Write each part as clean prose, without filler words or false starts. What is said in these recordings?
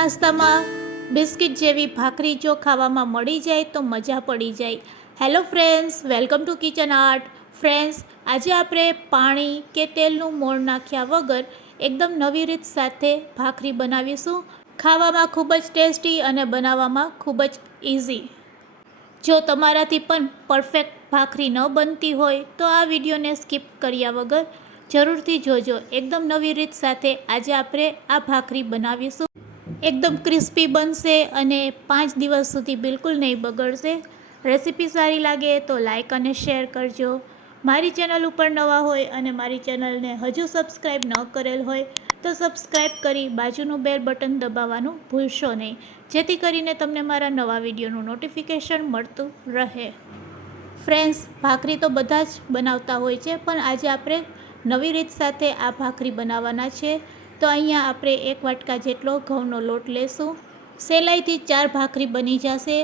નાસ્તામાં બિસ્કિટ જેવી ભાખરી જો ખાવામાં મળી જાય તો મજા પડી જાય. Hello friends, welcome to kitchen art. Friends, આજે આપણે પાણી કે તેલનું મોણ નાખ્યા વગર એકદમ નવી રીત સાથે ભાખરી બનાવીશું. ખાવામાં ખૂબ જ ટેસ્ટી અને બનાવવામાં ખૂબ જ ઇઝી. જો તમારાથી પણ પરફેક્ટ ભાખરી ન બનતી હોય તો આ વિડીયોને સ્કીપ કર્યા વગર જરૂરથી જોજો. એકદમ નવી રીત સાથે આજે આપણે આ ભાખરી બનાવીશું. એકદમ ક્રિસ્પી બનશે અને 5 દિવસ સુધી બિલકુલ નહીં બગડશે. રેસીપી સારી લાગે તો લાઈક અને શેર કરજો. મારી ચેનલ ઉપર નવા હોય અને મારી ચેનલને હજુ સબસ્ક્રાઈબ ન કરેલ હોય તો સબસ્ક્રાઈબ કરી બાજુનું બેલ બટન દબાવવાનું ભૂલશો નહીં, જેથી કરીને તમને મારા નવા વિડીયોનું નોટિફિકેશન મળતું રહે. ફ્રેન્ડ્સ, ભાખરી તો બધા જ બનાવતા હોય છે, પણ આજે આપણે નવી રીત સાથે આ ભાખરી બનાવવાના છે. તો અહીંયા આપણે 1 વાટકા જેટલો ઘઉંનો લોટ લેશું. સહેલાઈથી 4 ભાખરી બની જશે.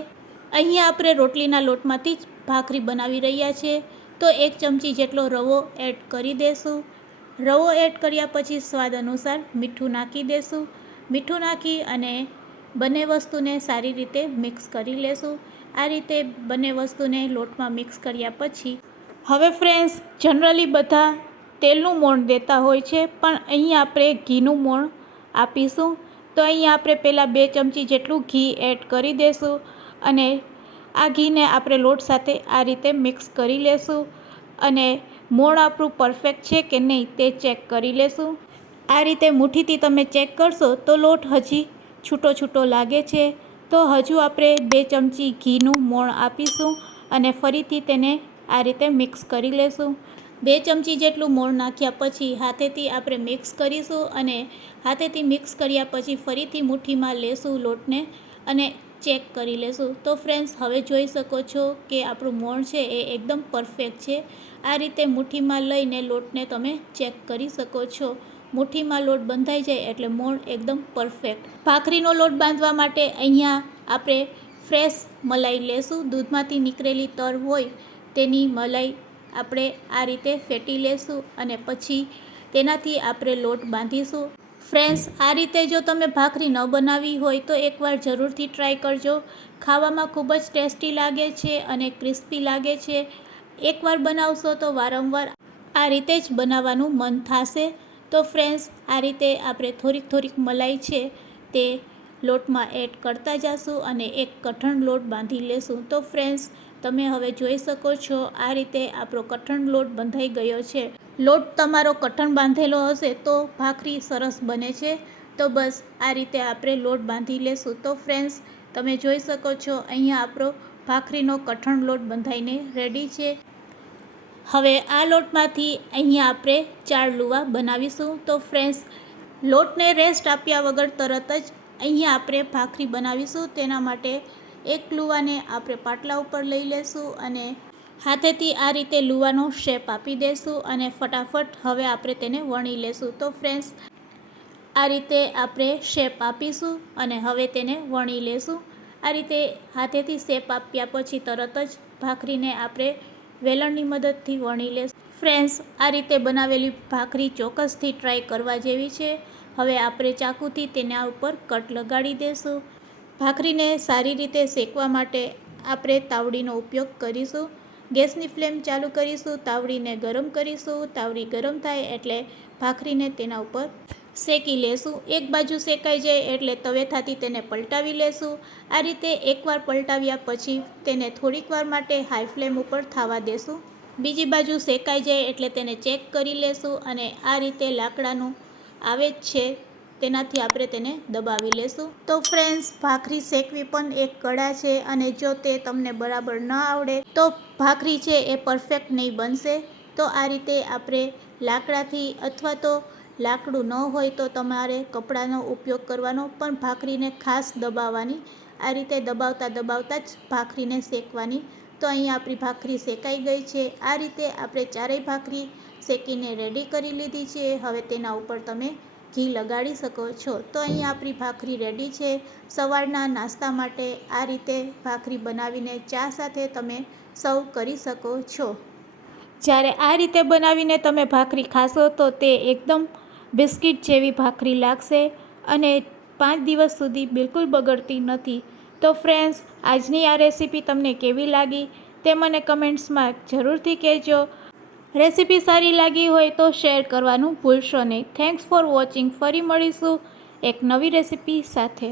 અહીંયા આપણે રોટલીના લોટમાંથી જ ભાખરી બનાવી રહ્યા છીએ. તો 1 ચમચી જેટલો રવો એડ કરી દેશું. રવો એડ કર્યા પછી સ્વાદ અનુસાર મીઠું નાખી દેશું. મીઠું નાખી અને બંને વસ્તુને સારી રીતે મિક્સ કરી લેશું. આ રીતે બંને વસ્તુને લોટમાં મિક્સ કર્યા પછી હવે ફ્રેન્ડ્સ, જનરલી બધા તેલનું મોણ દેતા હોય છે, પણ અહીંયા આપણે ઘીનું મોણ આપીશું. તો અહીંયા આપણે પહેલાં 2 ચમચી જેટલું ઘી એડ કરી દઈશું અને આ ઘીને આપણે લોટ સાથે આ રીતે મિક્સ કરી લેશું અને મોણ આપણું પરફેક્ટ છે કે નહીં તે ચેક કરી લેશું. આ રીતે મુઠ્ઠીથી તમે ચેક કરશો તો લોટ હજી છૂટો છૂટો લાગે છે, તો હજુ આપણે 2 ચમચી ઘીનું મોણ આપીશું અને ફરીથી તેને આ રીતે મિક્સ કરી લેશું. 2 ચમચી જેટલું મોણ નાખ્યા પછી હાથેથી આપણે મિક્સ કરીશું અને હાથેથી મિક્સ કર્યા પછી ફરીથી મુઠ્ઠીમાં લેશું લોટને અને ચેક કરી લેશું. તો ફ્રેન્ડ્સ, હવે જોઈ શકો છો કે આપણું મોણ છે એ એકદમ પરફેક્ટ છે. આ રીતે મુઠ્ઠીમાં લઈને લોટને તમે ચેક કરી શકો છો. મુઠ્ઠીમાં લોટ બંધાઈ જાય એટલે મોણ એકદમ પરફેક્ટ. ભાખરીનો લોટ બાંધવા માટે અહીંયા આપણે ફ્રેશ મલાઈ લેશું. દૂધમાંથી નીકળેલી તર હોય તેની મલાઈ આપણે આ રીતે ફેટી લેશું અને પછી તેનાથી આપણે લોટ બાંધીશું. ફ્રેન્ડ્સ, આ રીતે જો તમે ભાખરી ન બનાવી હોય તો એકવાર જરૂરથી ટ્રાય કરજો. ખાવામાં ખૂબ જ ટેસ્ટી લાગે છે અને ક્રિસ્પી લાગે છે. એકવાર બનાવશો તો વારંવાર આ રીતે જ બનાવવાનું મન થશે. તો ફ્રેન્ડ્સ, આ રીતે આપણે થોડીક થોડીક મલાઈ છે તે લોટમાં એડ કરતા જઈશું અને એક કઠણ લોટ બાંધી લેશું. તો ફ્રેન્ડ્સ, તમે હવે જોઈ શકો છો આ રીતે આપણો કઠણ લોટ બંધાઈ ગયો છે. લોટ તમારો કઠણ બાંધેલો હશે તો ભાખરી સરસ બને છે. તો બસ આ રીતે આપણે લોટ બાંધી લેશું. તો ફ્રેન્ડ્સ, તમે જોઈ શકો છો અહીંયા આપણો ભાખરીનો કઠણ લોટ બંધાઈને રેડી છે. હવે આ લોટમાંથી અહીંયા આપણે 4 લુવા બનાવીશું. તો ફ્રેન્ડ્સ, લોટને રેસ્ટ આપ્યા વગર તરત જ અહીંયા આપણે ભાખરી બનાવીશું. તેના માટે એક લુવાને આપણે પાટલા ઉપર લઈ લેશું અને હાથેથી આ રીતે લુવાનો શેપ આપી દઈશું અને ફટાફટ હવે આપણે તેને વણી લેશું. તો ફ્રેન્ડ્સ, આ રીતે આપણે શેપ આપીશું અને હવે તેને વણી લેશું. આ રીતે હાથેથી શેપ આપ્યા પછી તરત જ ભાખરીને આપણે વેલણની મદદથી વણી લેશું. ફ્રેન્ડ્સ, આ રીતે બનાવેલી ભાખરી ચોક્કસથી ટ્રાય કરવા જેવી છે. હવે આપણે ચાકુથી તેના ઉપર કટ લગાડી દઈશું. ભાખરીને સારી રીતે શેકવા માટે આપણે તાવડીનો ઉપયોગ કરીશું. ગેસની ફ્લેમ ચાલુ કરીશું, તાવડીને ગરમ કરીશું. તાવડી ગરમ થાય એટલે ભાખરીને તેના ઉપર શેકી લેશું. એક બાજુ શેકાઈ જાય એટલે તવેથાથી તેને પલટાવી લેશું. આ રીતે એકવાર પલટાવ્યા પછી તેને થોડીક વાર માટે હાઈ ફ્લેમ ઉપર થવા દેશું. બીજી બાજુ શેકાઈ જાય એટલે તેને ચેક કરી લેશું અને આ રીતે લાકડાનું આવે જ છે તેનાથી આપણે તેને દબાવી લેશું. તો ફ્રેન્ડ્સ, ભાખરી શેકવી પણ એક કળા છે અને જો તે તમને બરાબર ન આવડે તો ભાખરી છે એ પરફેક્ટ નહીં બનશે. તો આ રીતે આપણે લાકડાથી અથવા તો લાકડું ન હોય તો તમારે કપડાનો ઉપયોગ કરવાનો, પણ ભાખરીને ખાસ દબાવવાની. આ રીતે દબાવતા દબાવતા જ ભાખરીને શેકવાની. તો અહીંયા આપણી ભાખરી શેકાઈ ગઈ છે. આ રીતે આપણે 4 ભાખરી શેકીને રેડી કરી લીધી છે. હવે તેના ઉપર તમે ઘી લગાડી શકો છો. તો અહીંયા આપણી ભાખરી રેડી છે. સવારના નાસ્તા માટે આ રીતે ભાખરી બનાવીને ચા સાથે તમે સર્વ કરી શકો છો. જ્યારે આ રીતે બનાવીને તમે ભાખરી ખાશો તો તે એકદમ બિસ્કિટ જેવી ભાખરી લાગશે અને 5 દિવસ સુધી બિલકુલ બગડતી નથી. તો ફ્રેન્ડ્સ, આજની આ રેસીપી તમને કેવી લાગી તે મને કમેન્ટ્સમાં જરૂરથી કહેજો. રેસીપી સારી લાગી હોય તો શેર કરવાનું ભૂલશો નહીં. Thanks for watching. ફરી મળીશું એક નવી રેસીપી સાથે.